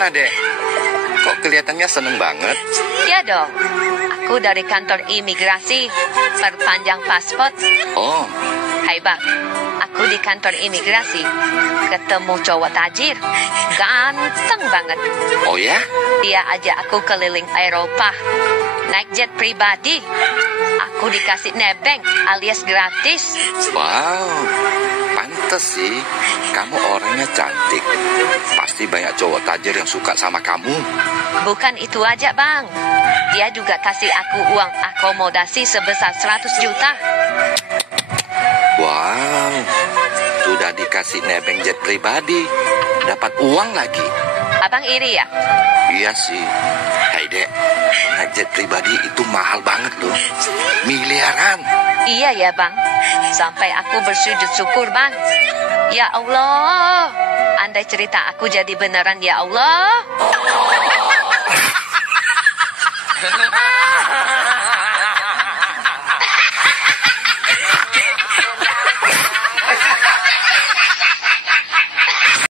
Gimana, Dek? Kok kelihatannya seneng banget? Ya dong, aku dari kantor imigrasi, perpanjang paspor. Oh, Hai bang, aku di kantor imigrasi, ketemu cowok tajir, ganteng banget. oh ya? Dia ajak aku keliling Eropa, naik jet pribadi. Aku dikasih nebeng alias gratis. Wow, pantes sih. Kamu orangnya cantik. Pasti banyak cowok tajir yang suka sama kamu. Bukan itu aja bang, dia juga kasih aku uang akomodasi sebesar 100 juta. Wow, sudah dikasih nebeng jet pribadi. Dapat uang lagi. Abang iri ya? Iya sih. Hai Dek, naik jet pribadi itu mahal banget loh. Miliaran. Iya ya bang, sampai aku bersujud syukur bang. Ya Allah, andai cerita aku jadi beneran ya Allah.